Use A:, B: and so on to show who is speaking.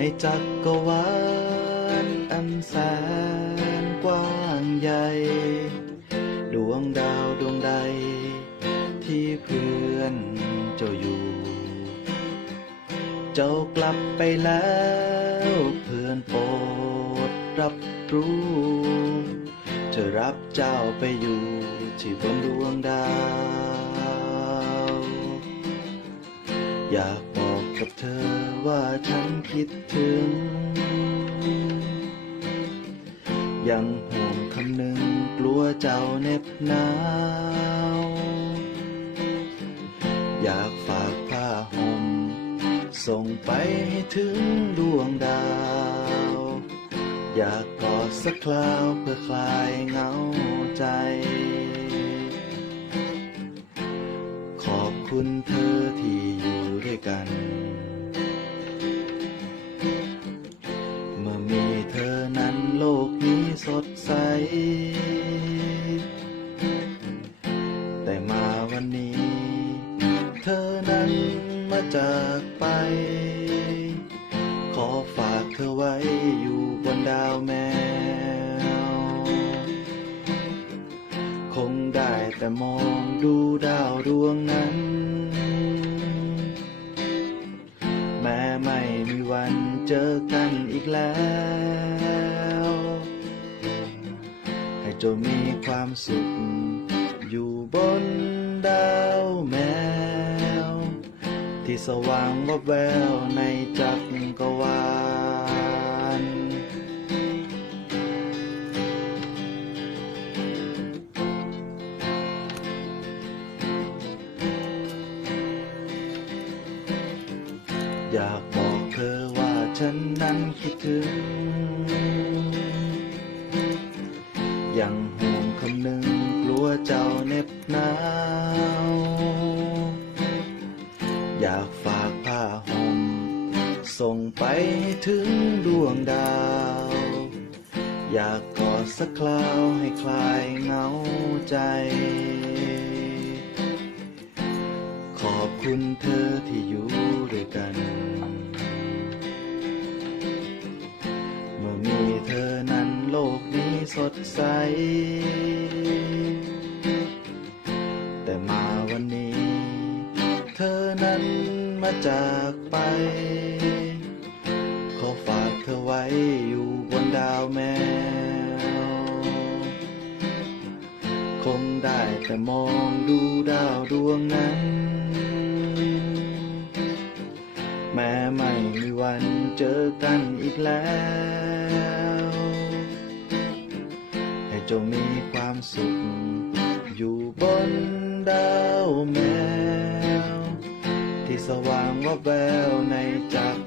A: ในจักรวาลอันแสนกว้างใหญ่ ดวงดาวดวงใด ที่เพื่อนเจ้าอยู่ เจ้ากลับไปแล้วเพื่อนโปรดรับรู้ จะรับเจ้าไปอยู่ที่บนดวงดาว อยากบอก กับเธอว่าฉันคิดถึง ยังห่วงคำหนึ่งกลัวเจ้าเน็บหนาว อยากฝากผ้าห่มส่งไปให้ถึงดวงดาว อยากกอดสักคราวเพื่อคลายเหงาใจขอบคุณเธอที่อยู่ ด้วยกัน เมื่อมีเธอนั้นโลกนี้สดใส แต่มาวันนี้ เธอนั้นมาจากไป ขอฝากเธอไว้อยู่บนดาวแมว คงได้แต่มองดูดาวดวงนั้น วันเจอกันอีกแล้ว ให้เจงมีความสุข อยู่บนดาวแมว ที่สว่างวับแววในจักรวาลอยาก ฉันนั้นคิดถึง ยังห่วงคำหนึ่งกลัวเจ้าเน็บหนาว อยากฝากผ้าห่มส่งไปให้ถึงดวงดาว อยากกอดสักคราวให้คลายเหงาใจ ขอบคุณเธอที่อยู่ด้วยกัน โลกนี้สดใส แต่มาวันนี้ เธอนั้นมาจากไป ขอฝากเธอไว้อยู่บนดาวแมว คงได้แต่มองดูดาวดวงนั้น แม้ไม่มีวันเจอกันอีกแล้ว จงมีความสุข อยู่บนดาวแมว ที่สว่างวับแววในจัก